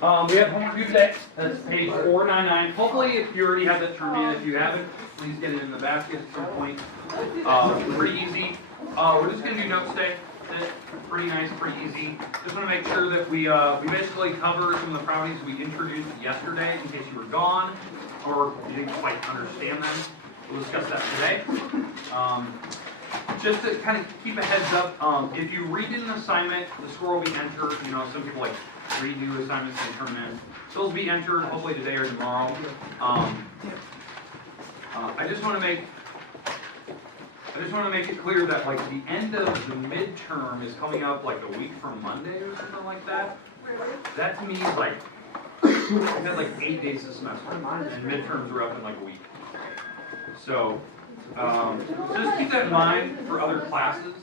We have homework due today. That's page 499. Hopefully, if you already have that turned in, if you haven't, please get it in the basket at some point. Pretty easy. We're just going to do notes today. Pretty nice, pretty easy. Just want to make sure that we basically cover some of the properties we introduced yesterday in case you were gone or you didn't quite understand them. We'll discuss that today. Just to kind of keep a heads up, if you read an assignment, the score will be entered. You know, some people like redo assignments and turn them in. So they'll be entered hopefully today or tomorrow. I just want to make it clear that like the end of the midterm is coming up like a week from Monday or something like that. That to me is like we had like 8 days a semester, and midterms are up in like a week. So just keep that in mind for other classes.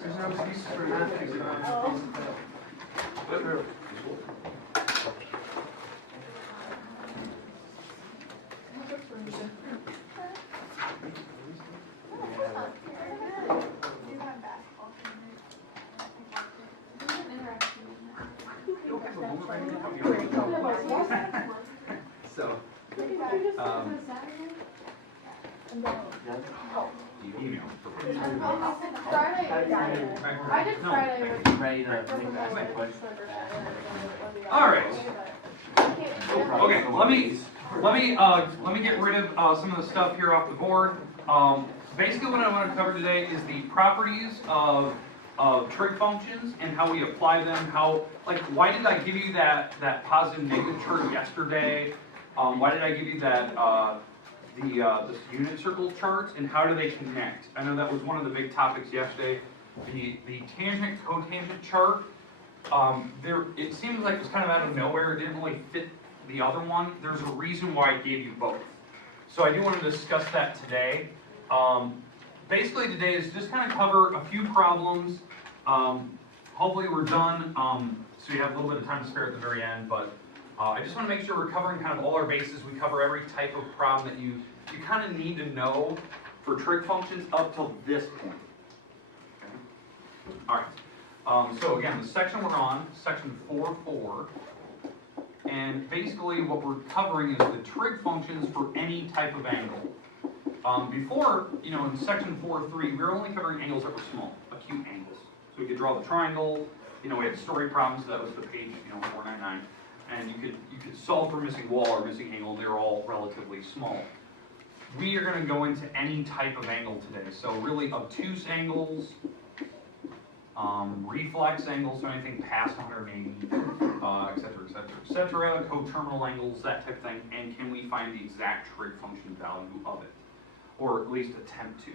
So, you email. I did Friday. All right. Okay. Let me get rid of some of the stuff here off the board. Basically, what I want to cover today is the properties of trig functions and how we apply them. Why did I give you that positive negative chart yesterday? Why did I give you that the unit circle charts, and how do they connect? I know that was one of the big topics yesterday. The tangent cotangent chart. It seems like it was kind of out of nowhere. It didn't really fit the other one. There's a reason why I gave you both. So I do want to discuss that today. Basically today is just kind of cover a few problems. Hopefully we're done, so you have a little bit of time to spare at the very end, but I just want to make sure we're covering kind of all our bases. We cover every type of problem that you kind of need to know for trig functions up till this point. Okay. All right. So again, the section we're on, section 4.4, and basically what we're covering is the trig functions for any type of angle. Before, in section 4.3, we were only covering angles that were small, acute angles. So we could draw the triangle. We had story problems. So that was the page, 499, and you could solve for missing wall or missing angle. They're all relatively small. We are going to go into any type of angle today. So really obtuse angles, reflex angles, so anything past 180, et cetera, et cetera, et cetera, coterminal angles, that type of thing, and can we find the exact trig function value of it, or at least attempt to.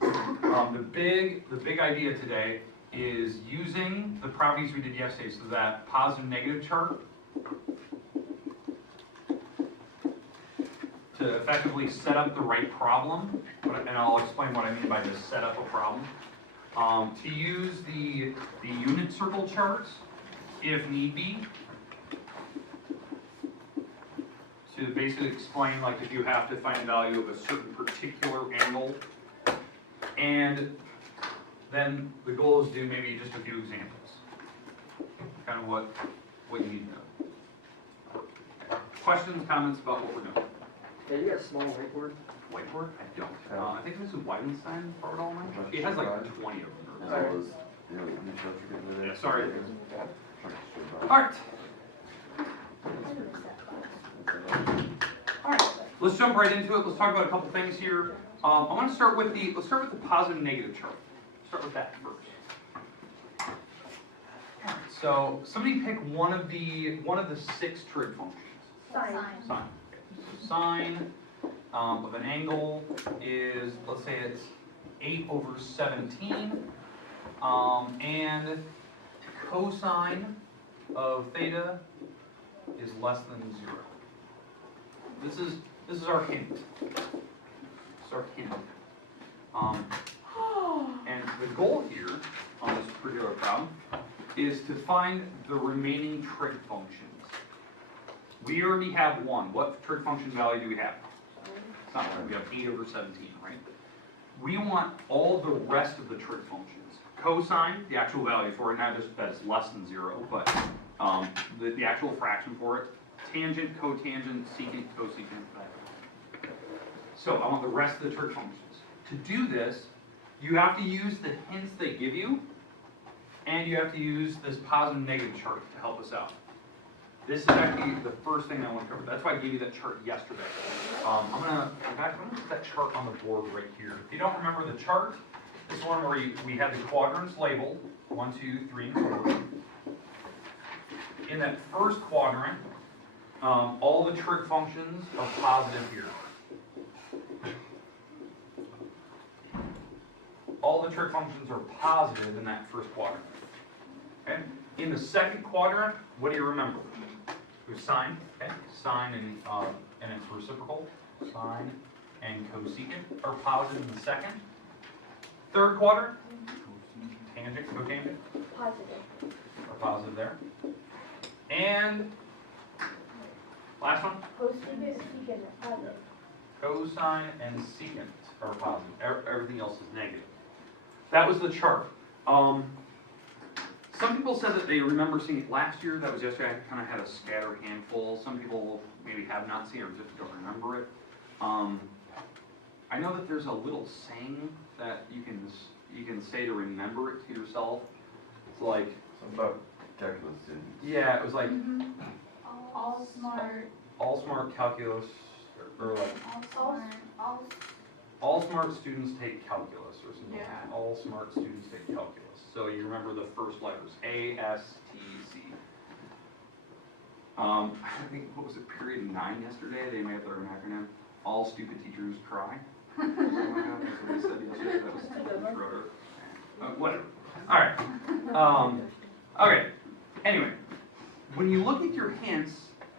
The big idea today is using the properties we did yesterday, so that positive negative chart, to effectively set up the right problem, and I'll explain what I mean by just set up a problem. To use the unit circle charts, if need be, to basically explain, like if you have to find the value of a certain particular angle, and then the goal is to do maybe just a few examples, kind of what you need to know. Questions, comments about what we're doing? Yeah, you got a small whiteboard? Whiteboard? I don't. I think this is Weidenstein for it all now. He has like 20 of them. Yeah, sorry. Alright. Alright. Let's jump right into it. Let's talk about a couple things here. I want to start with the positive negative chart. Start with that first. Alright, so somebody pick one of the 6 trig functions. Sine. Sine. So sine of an angle is, let's say it's 8/17, and cosine of theta is less than 0. This is our hint. This is our hint. And the goal here on this particular problem is to find the remaining trig functions. We already have one. What trig function value do we have? It's not one. We have 8/17, right? We want all the rest of the trig functions. cosine, the actual value for it, not just that it's less than 0, but the actual fraction for it, tangent, cotangent, secant, cosecant, that. So I want the rest of the trig functions. To do this, you have to use the hints they give you, and you have to use this positive and negative chart to help us out. This is actually the first thing I want to cover. That's why I gave you that chart yesterday. I'm gonna put that chart on the board right here. If you don't remember the chart, this one where we have the quadrants labeled, 1, 2, 3, and 4. In that first quadrant, all the trig functions are positive here. All the trig functions are positive in that first quadrant. Okay? In the second quadrant, what do you remember? There's sine, okay? Sine and its reciprocal, sine and cosecant are positive in the second. Third quadrant, tangent, cotangent Positive. are positive there. And last one, Cosecant, secant, positive. cosine and secant are positive. Everything else is negative. That was the chart. Some people said that they remember seeing it last year. That was yesterday. I kind of had a scattered handful. Some people maybe have not seen it or just don't remember it. I know that there's a little saying that you can say to remember it to yourself. It's like Something about calculus students. yeah, it was like All smart. all smart calculus or like all smart students take calculus or something like that. All smart students take calculus. So you remember the first letters, A, S, T, C. I think, what was it, period 9 yesterday? They made their own acronym. All stupid teachers cry. That's what they said yesterday. That was Stephen Schroeder. Whatever. All right. Okay. Anyway, when you look at your hints,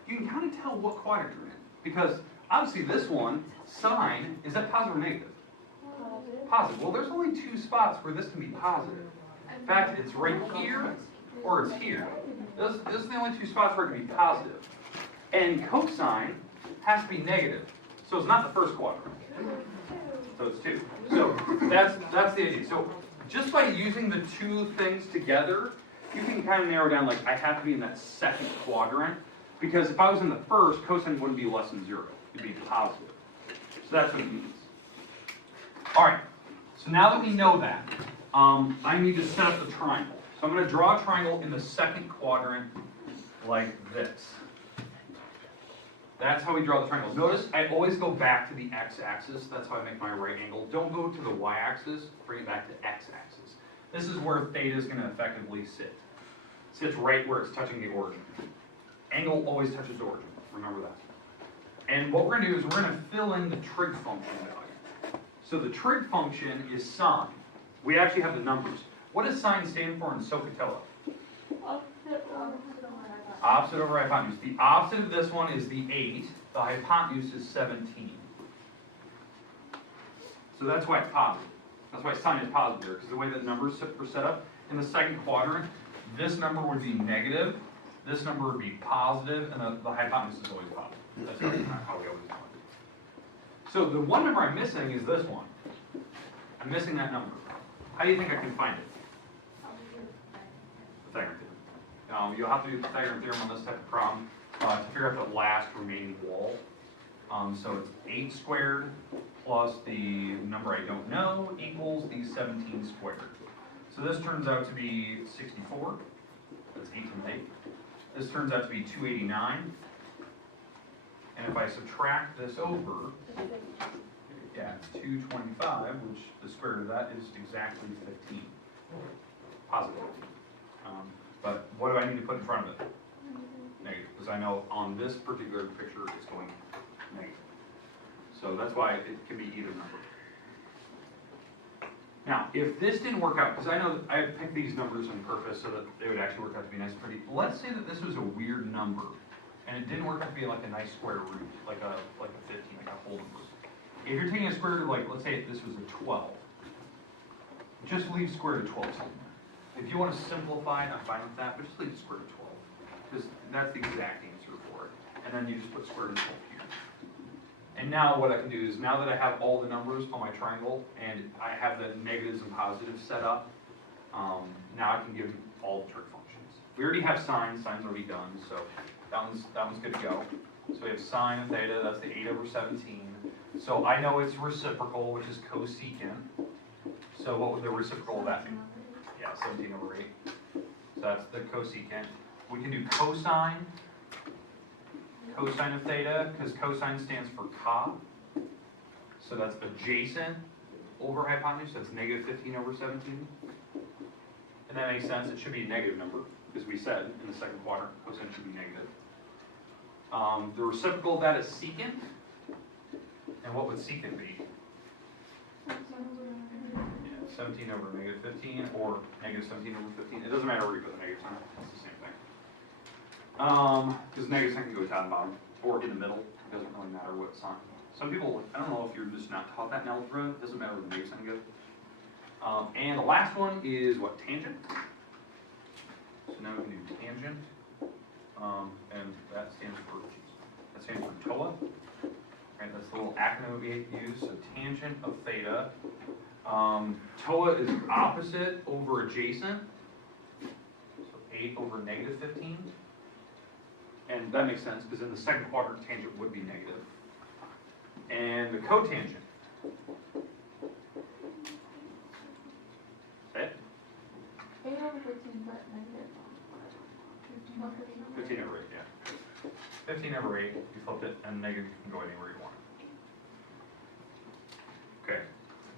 you can kind of tell what quadrant you're in. Because obviously this one, sine, is that positive or negative? Positive. Positive. Well, there's only 2 spots where this can be positive. In fact, it's right here or it's here. This is the only 2 spots where it can be positive. And cosine has to be negative. So it's not the first quadrant. So it's 2. So that's the idea. So just by using the 2 things together, you can kind of narrow down, like, I have to be in that second quadrant. Because if I was in the first, cosine wouldn't be less than 0. It'd be positive. So that's what it means. All right. So now that we know that, I need to set up the triangle. So I'm going to draw a triangle in the second quadrant like this. That's how we draw the triangle. Notice I always go back to the x-axis. That's how I make my right angle. Don't go to the y-axis. Bring it back to x-axis. This is where theta is going to effectively sit. Sits right where it's touching the origin. Angle always touches origin. Remember that. And what we're going to do is we're going to fill in the trig function value. So the trig function is sine. We actually have the numbers. What does sine stand for in SOHCAHTOA? Opposite over hypotenuse. The opposite of this one is the 8. The hypotenuse is 17. So that's why it's positive. That's why sine is positive there, because the way that numbers are set up in the second quadrant, this number would be negative, this number would be positive, and the hypotenuse is always positive. That's how we always do it. So the one number I'm missing is this one. I'm missing that number. How do you think I can find it? Pythagorean theorem. You'll have to do the Pythagorean theorem on this type of problem to figure out the last remaining wall. So it's 8 squared plus the number I don't know equals the 17 squared. So this turns out to be 64. That's 8 times 8. This turns out to be 289. And if I subtract this over, yeah, it's 225, which the square root of that is exactly 15. Positive. But what do I need to put in front of it? Negative, because I know on this particular picture it's going negative. So that's why it can be either number. Now, if this didn't work out, because I know that I picked these numbers on purpose so that they would actually work out to be nice and pretty. Let's say that this was a weird number, and it didn't work out to be like a nice square root, like a 15, like a whole number. If you're taking a square root of, like, let's say this was a 12, just leave square root of 12 somewhere. If you want to simplify it, I'm fine with that, but just leave the square root of 12, because that's the exact answer for it. And then you just put square root of 12 here. And now what I can do is, now that I have all the numbers on my triangle, and I have the negatives and positives set up, Now I can give all the trig functions. We already have sine, sine's already done, so that one's good to go. So we have sine of theta, that's the 8 over 17. So I know it's reciprocal, which is cosecant. So what would the reciprocal of that be? Yeah, 17 over 8. So that's the cosecant. We can do cosine of theta, because cosine stands for co. So that's adjacent over hypotenuse, that's negative 15 over 17. And that makes sense, it should be a negative number, because we said in the second quadrant, cosine should be negative. The reciprocal of that is secant. And what would secant be? Yeah, 17 over negative 15, or negative 17 over 15. It doesn't matter where you put the negative sign, it's the same thing. Because negative sign can go top and bottom, or in the middle. It doesn't really matter what sign. Some people, I don't know if you're just not taught that in algebra, it doesn't matter where the negative sign goes. And the last one is what, tangent? So now we can do tangent, and that stands for TOA. Right, that's the little acronym we use, so tangent of theta. TOA is opposite over adjacent, so 8 over negative 15. And that makes sense, because in the second quadrant, tangent would be negative. And the cotangent. Say it? 8 over 15, but negative. 15 over 8, yeah. 15 over 8, you flipped it, and negative can go anywhere you want. Okay.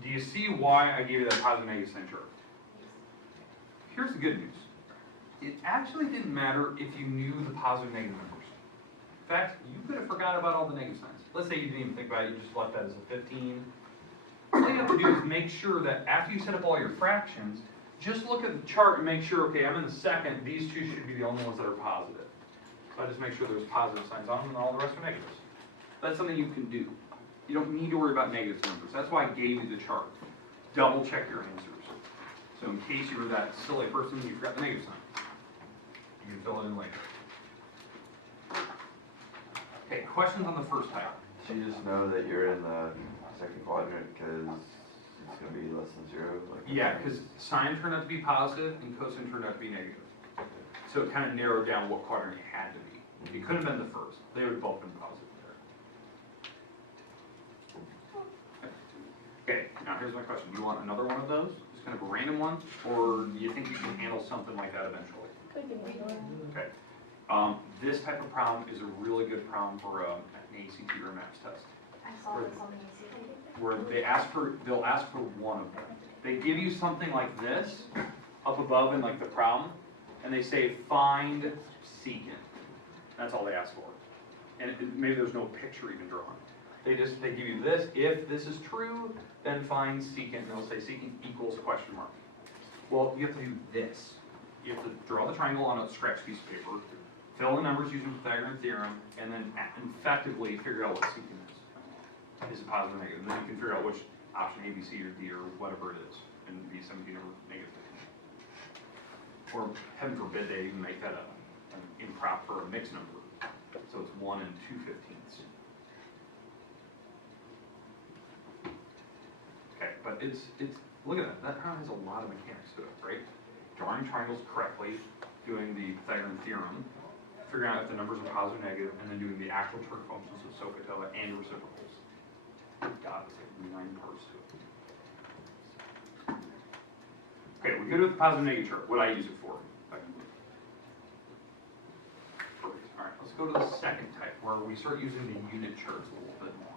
Do you see why I gave you that positive negative sign chart? Here's the good news. It actually didn't matter if you knew the positive negative numbers. In fact, you could have forgot about all the negative signs. Let's say you didn't even think about it, you just left that as a 15. All you have to do is make sure that after you set up all your fractions, just look at the chart and make sure, okay, I'm in the second, these two should be the only ones that are positive. So I just make sure there's positive signs on them and all the rest are negatives. That's something you can do. You don't need to worry about negative numbers. That's why I gave you the chart. Double check your answers. So in case you were that silly person, you forgot the negative sign. You can fill it in later. Okay, questions on the first type? Do you just know that you're in the second quadrant because it's going to be less than 0? Like Yeah, because sine turned out to be positive and cosine turned out to be negative. So it kind of narrowed down what quadrant it had to be. It could have been the first. They would have both been positive there. Okay, now here's my question. Do you want another one of those? Just kind of a random one? Or do you think you can handle something like that eventually? Could be one. Okay. This type of problem is a really good problem for an ACT or a MAPS test. I saw this on the ACT. Where they'll ask for one of them. They give you something like this up above in like the problem, and they say find secant. That's all they ask for. And maybe there's no picture even drawn. They give you this. If this is true, then find secant, and they'll say secant equals question mark. Well, you have to do this. You have to draw the triangle on a scratch piece of paper, fill the numbers using the Pythagorean theorem, and then effectively figure out what secant is. Is it positive or negative? And then you can figure out which option A, B, C, or D, or whatever it is, and be 17 over negative 15. Or heaven forbid they even make that an improper or mixed number. So it's 1 and 2/15. Okay, but it's look at that. That probably has a lot of mechanics to it, right? Drawing triangles correctly, doing the Pythagorean theorem, figuring out if the numbers are positive or negative, and then doing the actual trig functions of SOHCAHTOA and reciprocals. God, it's like 9 parts to it. Okay, we're good with the positive negative chart. What I use it for. Perfect. All right, let's go to the second type, where we start using the unit charts a little bit more.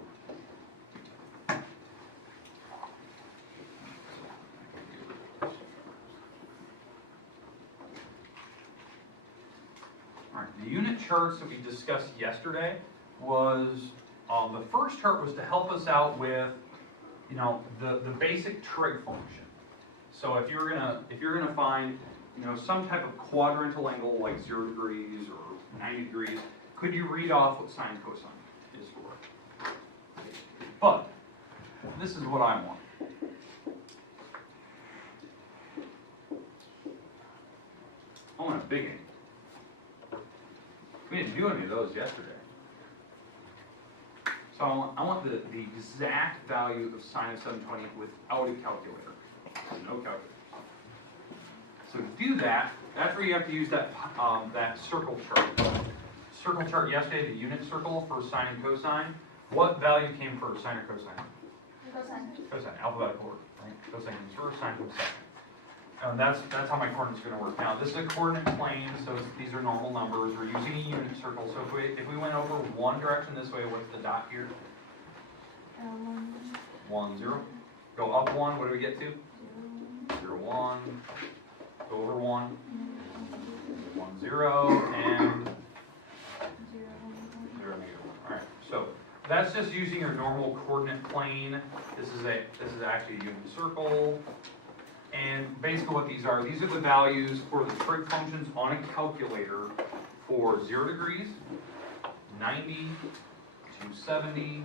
All right, the unit charts that we discussed yesterday was the first chart was to help us out with, you know, the basic trig function. So if you're gonna find, you know, some type of quadrantal angle like 0 degrees or 90 degrees, could you read off what sine cosine is for? But this is what I want. I want a big angle. We didn't do any of those yesterday. So I want the exact value of sine of 720 without a calculator. No calculator. So to do that, that's where you have to use that, that circle chart. Circle chart yesterday, the unit circle for sine and cosine. What value came first, sine or cosine? Cosine. Cosine, alphabetical order, right? Cosine comes first, sine comes second. That's how my coordinates are going to work. Now, this is a coordinate plane, so these are normal numbers. We're using a unit circle. So if we went over one direction this way, what's the dot here? 1, 0. Go up 1, what do we get to? 0, 1. Go over 1. 1, 0, and 0, 1. All right. So that's just using your normal coordinate plane. This is actually a unit circle. And basically what these are the values for the trig functions on a calculator for 0 degrees, 90, 270,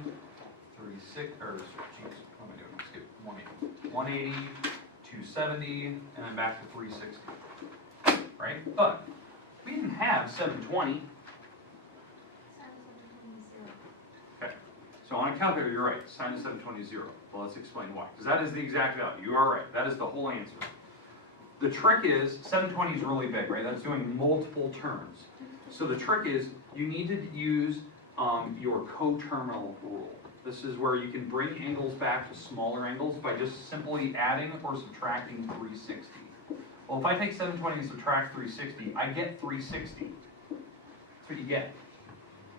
36, or geez, what am I doing? Skip 180. 180, 270, and then back to 360. Right? But we didn't have 720. Okay. So on a calculator, you're right. Sine of 720 is 0. Well, let's explain why. Because that is the exact value. You are right. That is the whole answer. The trick is, 720 is really big, right? That's doing multiple terms. So the trick is, you need to use your coterminal rule. This is where you can bring angles back to smaller angles by just simply adding or subtracting 360. Well, if I take 720 and subtract 360, I get 360. That's what you get.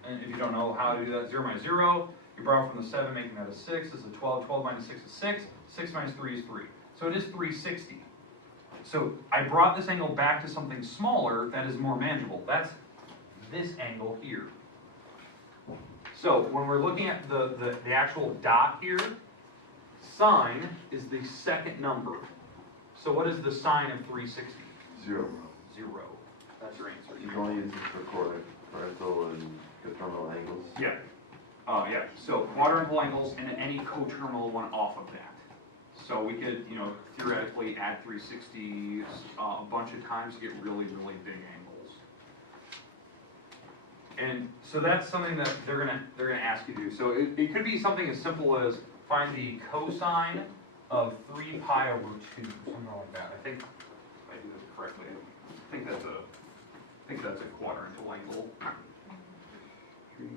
And if you don't know how to do that, 0 minus 0, you borrow from the 7, making that a 6. This is a 12. 12 minus 6 is 6. 6 minus 3 is 3. So it is 360. So I brought this angle back to something smaller that is more manageable. That's this angle here. So when we're looking at the actual dot here, sine is the second number. So what is the sine of 360? 0. 0. That's your answer. You can only use this for parental and coterminal angles. Yeah. Yeah. So quadrantal angles and any coterminal one off of that. So we could, theoretically add 360 a bunch of times to get really, really big angles. And so that's something that they're gonna ask you to do. So it could be something as simple as find the cosine of 3 pi over 2, something like that. I think if I do this correctly, I think that's a quadrantal angle. 3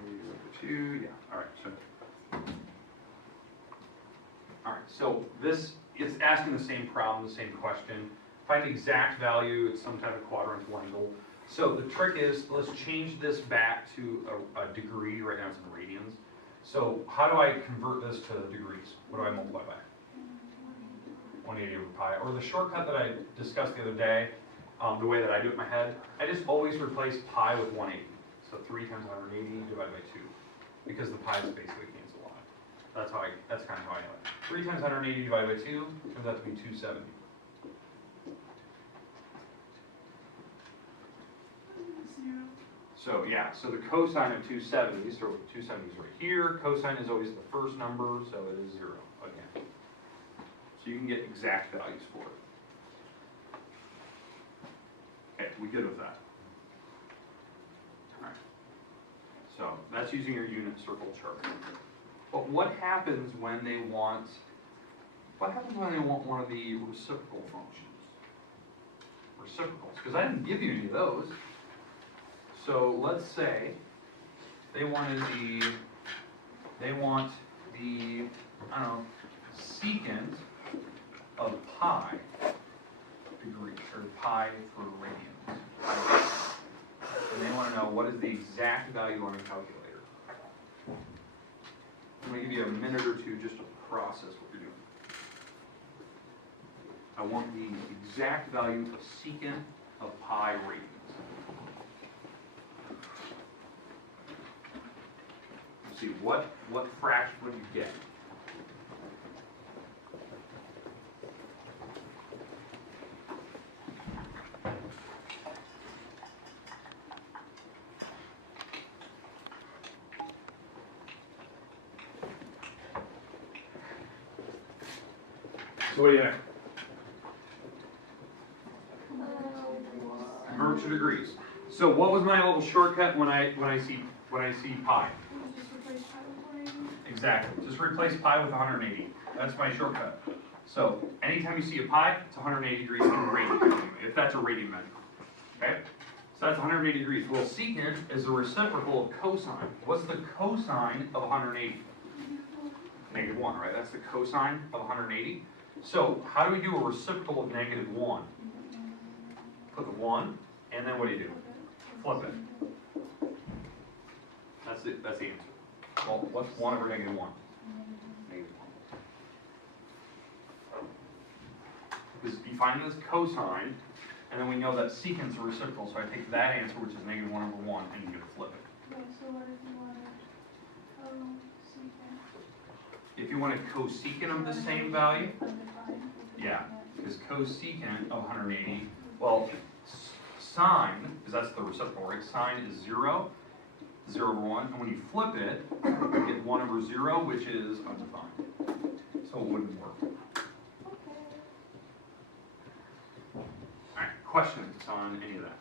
over 2, yeah. All right, so this is asking the same problem, the same question. Find the exact value at some type of quadrantal angle. So the trick is, let's change this back to a degree. Right now it's in radians. So how do I convert this to degrees? What do I multiply by? 180 over pi. Or the shortcut that I discussed the other day, the way that I do it in my head, I just always replace pi with 180. So 3 times 180 divided by 2. Because the pi's basically cancel out. That's kind of how I know it. 3 times 180 divided by 2 turns out to be 270. So yeah, so the cosine of 270, so 270 is right here. Cosine is always the first number, so it is 0 again. So you can get exact values for it. Okay, we good with that? All right. So that's using your unit circle chart. But what happens when they want one of the reciprocal functions? Reciprocals, because I didn't give you any of those. So let's say they want the I don't know, secant of pi degree, or pi for radians. And they want to know what is the exact value on a calculator. I'm going to give you a minute or two just to process what you're doing. I want the exact value of secant of pi radians. Let's see, what fraction would you get? So what do you think? Convert to degrees. So what was my little shortcut when I see pi? Just replace pi with 180. Exactly. Just replace pi with 180. That's my shortcut. So anytime you see a pi, it's 180 degrees in radian, if that's a radian measurement. Okay? So that's 180 degrees. Well, secant is the reciprocal of cosine. What's the cosine of 180? -1, right? That's the cosine of 180. So how do we do a reciprocal of -1? Put the 1, and then what do? Flip it. That's it. That's the answer. Well, what's 1 over -1? -1. Because you find this cosine, and then we know that secant's a reciprocal, so I take that answer, which is -1 over 1, and you can flip it. Okay, so what if you want to, If you want a cosecant of the same value, undefined? yeah, because cosecant of 180, well, sine, because that's the reciprocal, right? Sine is 0, 0 over 1, and when you flip it, you get 1 over 0, which is undefined. So it wouldn't work. Alright, questions on any of that?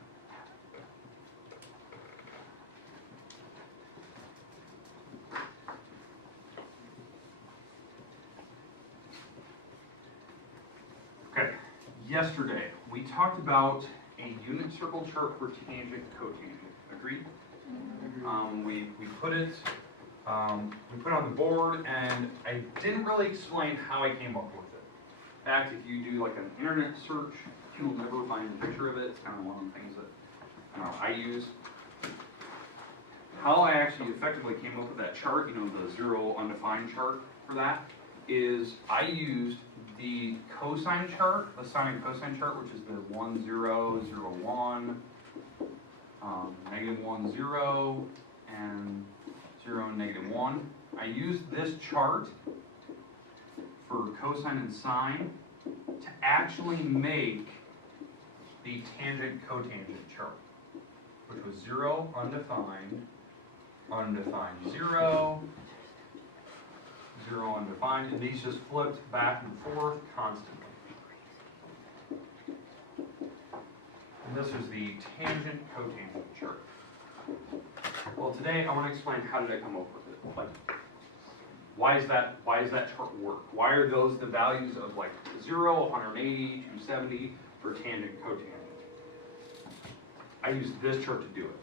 Okay, yesterday we talked about a unit circle chart for tangent cotangent. Agreed? We put it on the board, and I didn't really explain how I came up with it. In fact, if you do like an internet search, you'll never find a picture of it. It's kind of one of the things that I use. How I actually effectively came up with that chart, the 0 undefined chart for that, is I used the cosine chart, the sine and cosine chart, which is the 1, 0, 0, 1, -1, 0, and 0, -1. I used this chart for cosine and sine to actually make the tangent cotangent chart, which was 0, undefined, undefined 0, 0 undefined, and these just flipped back and forth constantly. And this is the tangent cotangent chart. Well, today I want to explain how did I come up with it. Like, why does that chart work? Why are those the values of like 0, 180, 270 for tangent cotangent? I use this chart to do it.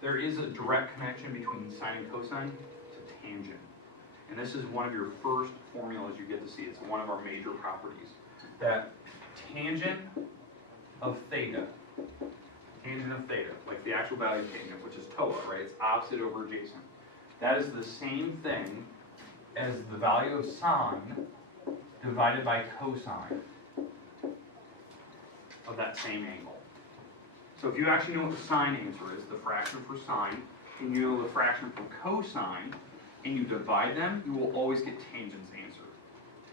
There is a direct connection between sine and cosine to tangent. And this is one of your first formulas you get to see. It's one of our major properties. That tangent of theta, like the actual value of tangent, which is TOA, right? It's opposite over adjacent. That is the same thing as the value of sine divided by cosine of that same angle. So if you actually know what the sine answer is, the fraction for sine, and you know the fraction for cosine, and you divide them, you will always get tangent's answer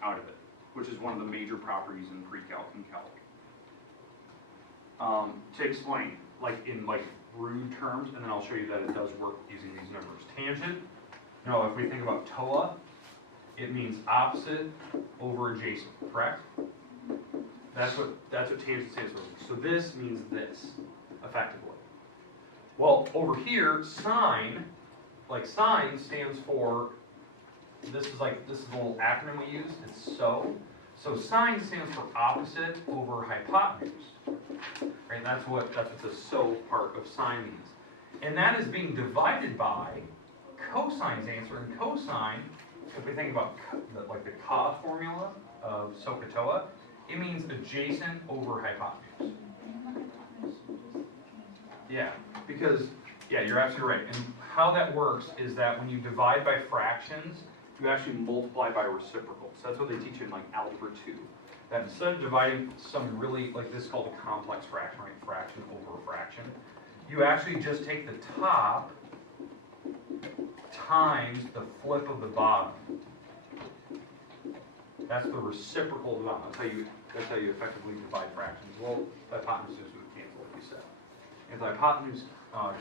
out of it, which is one of the major properties in pre-calc and calc. To explain, like in rude terms, and then I'll show you that it does work using these numbers. Tangent, if we think about TOA, it means opposite over adjacent, correct? That's what tangent stands for. So this means this, effectively. Well, over here, sine stands for, this is the little acronym we use, it's SO. So sine stands for opposite over hypotenuse. Right, and that's what the SO part of sine means. And that is being divided by cosine's answer. And cosine, if we think about the Ka formula of SOHCAHTOA, it means adjacent over hypotenuse. Yeah, because, you're absolutely right. And how that works is that when you divide by fractions, you actually multiply by reciprocals. That's what they teach in Algebra 2. That instead of dividing some really, this is called a complex fraction, right? Fraction over fraction. You actually just take the top times the flip of the bottom. That's the reciprocal of the bottom. That's how you effectively divide fractions. Well, the hypotenuse would cancel, like we said. If the hypotenuse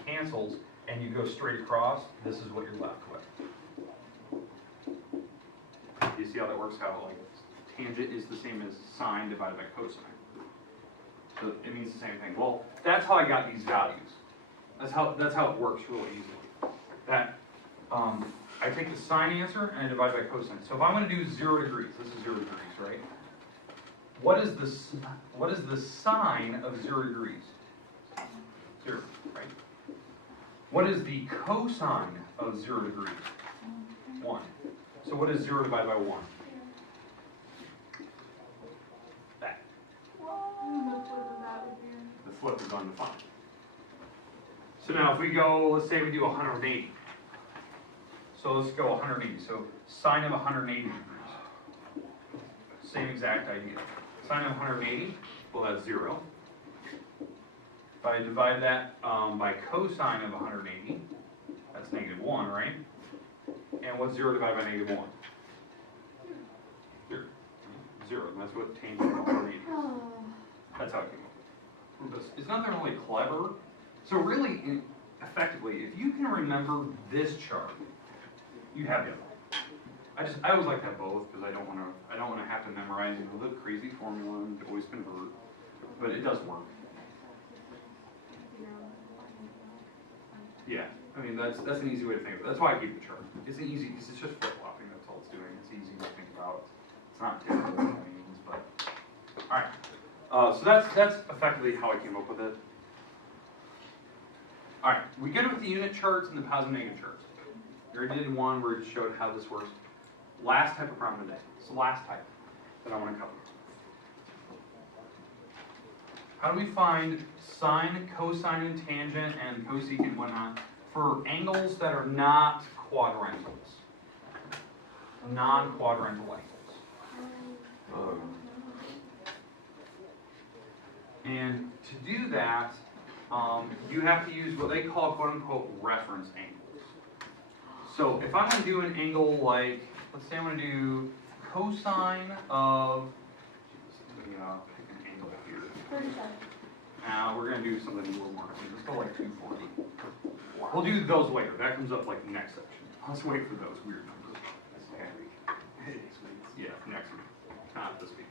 cancels and you go straight across, this is what you're left with. You see how that works? How tangent is the same as sine divided by cosine. So it means the same thing. Well, that's how I got these values. That's how it works really easily. That I take the sine answer and I divide by cosine. So if I'm going to do 0 degrees, this is 0 degrees, right? What is the sine of 0 degrees? 0, right? What is the cosine of 0 degrees? 1. So what is 0 divided by 1? That. The flip is undefined. So now if we go, let's say we do 180. So let's go 180. So sine of 180 degrees. Same exact idea. Sine of 180, well that's 0. If I divide that by cosine of 180, that's -1, right? And what's 0 divided by -1? 0. 0. And that's what tangent of 180 is. That's how it came up. It's not that really clever. So really, effectively, if you can remember this chart, you have it. I always like to have both because I don't want to have to memorize the crazy formula and always convert, but it does work. Yeah, I mean that's an easy way to think of it. That's why I keep the chart. It's an easy because it's just flip flopping. That's all it's doing. It's easy to think about. It's not difficult by any means, but all right. So that's effectively how I came up with it. All right, we get it with the unit charts and the positive negative charts. We already did one where it showed how this works. Last type of problem today. It's the last type that I want to cover. How do we find sine, cosine, and tangent, and cosecant and whatnot for angles that are not quadrantals? Non-quadrantal angles. And to do that, you have to use what they call quote-unquote reference angles. So if I'm going to do an angle like, let's say I'm going to do cosine of, let me pick an angle here. 37. Now we're going to do something a little more. Let's go like 240. We'll do those later. That comes up like next section. Let's wait for those weird numbers. Yeah, next week. Not this week.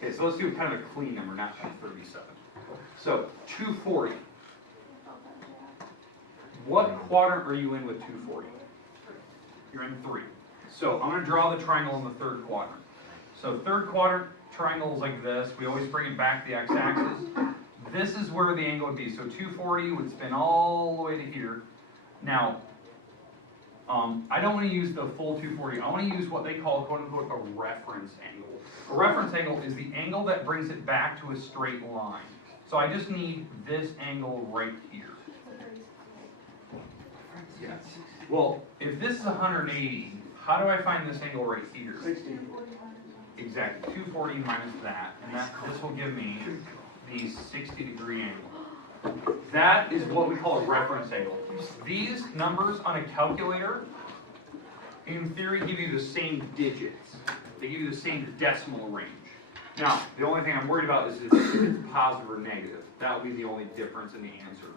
Okay, so let's do kind of a clean number, not 37. So 240. What quadrant are you in with 240? You're in 3. So I'm going to draw the triangle in the third quadrant. So third quadrant triangle is like this. We always bring it back to the x-axis. This is where the angle would be. So 240 would spin all the way to here. Now, I don't want to use the full 240. I want to use what they call, quote-unquote, a reference angle. A reference angle is the angle that brings it back to a straight line. So I just need this angle right here. Yeah. Well, if this is 180, how do I find this angle right here? 60. Exactly, 240 minus that, and this will give me the 60-degree angle. That is what we call a reference angle. These numbers on a calculator, in theory, give you the same digits. They give you the same decimal range. Now, the only thing I'm worried about is if it's positive or negative. That will be the only difference in the answer.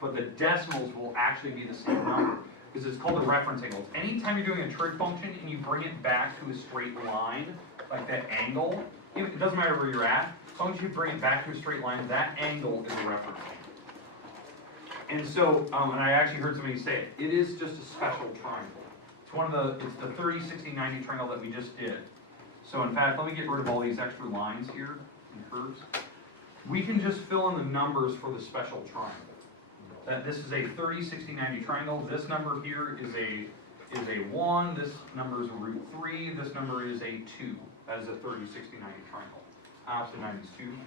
But the decimals will actually be the same number, because it's called a reference angle. Anytime you're doing a trig function and you bring it back to a straight line, like that angle, it doesn't matter where you're at, as long as you bring it back to a straight line, that angle is a reference angle. And so, and I actually heard somebody say it is just a special triangle. It's the 30, 60, 90 triangle that we just did. So in fact, let me get rid of all these extra lines here and curves. We can just fill in the numbers for the special triangle. That this is a 30, 60, 90 triangle. This number here is a 1. This number is a root 3. This number is a 2. That is a 30, 60, 90 triangle. Opposite 90 is 2.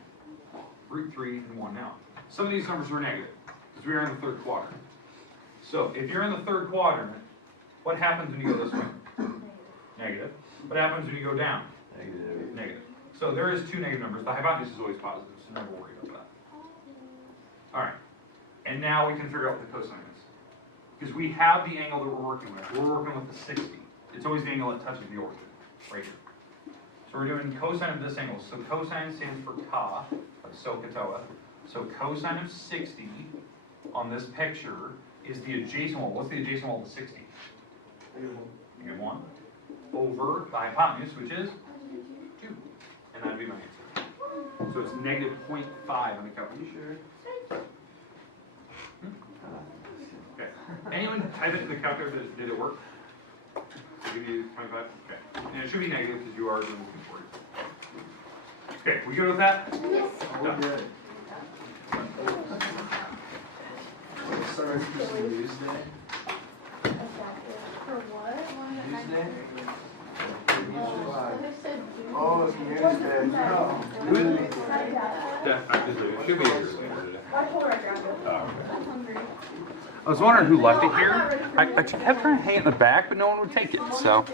Root 3 and 1 now. Some of these numbers are negative because we are in the third quadrant. So if you're in the third quadrant, what happens when you go this way? Negative. What happens when you go down? Negative. Negative. So there is 2 negative numbers. The hypotenuse is always positive, so never worry about that. All right. And now we can figure out what the cosine is. Because we have the angle that we're working with. We're working with the 60. It's always the angle that touches the origin, right here. So we're doing cosine of this angle. So cosine stands for ka, like SOHCAHTOA. So cosine of 60 on this picture is the adjacent wall. What's the adjacent wall to 60? -1 over the hypotenuse, which is 2. And that'd be my answer. So it's -0.5 on the calculator. Okay. Anyone type it in the calculator? Did it work? give you 25? Okay. And it should be negative because you are moving forward. Okay, we good with that? We're good. Sorry, Tuesday. For what? Tuesday? They said do. Oh, it's Tuesday. No. Yeah, it should be here later today. I told her I grabbed it. I'm hungry. I was wondering who left it here. I kept trying to hang it in the back, but no one would take it, so.